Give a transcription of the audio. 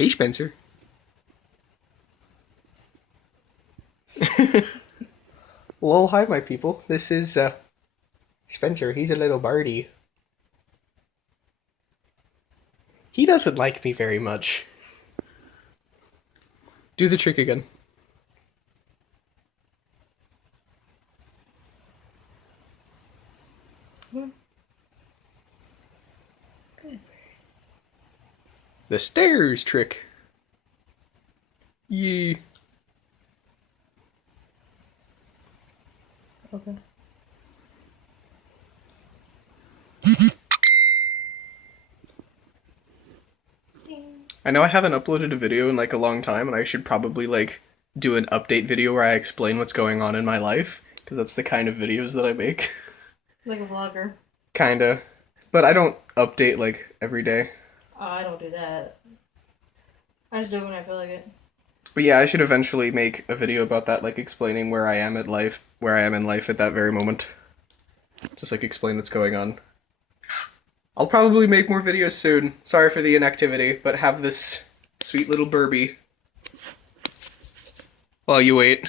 Hey, Spencer. Lol, hi, my people. This is, Spencer. He's a little birdie. He doesn't like me very much. Do the trick again. The stairs trick. Yee. Okay. I know I haven't uploaded a video in like a long time, and I should probably like do an update video where I explain what's going on in my life, because that's the kind of videos that I make. Like a vlogger. Kinda. But I don't update like every day. Oh, I don't do that. I just do it when I feel like it. But yeah, I should eventually make a video about that, like explaining where I am at life, where I am in life at that very moment. Just like explain what's going on. I'll probably make more videos soon. Sorry for the inactivity, but have this sweet little Burby while you wait.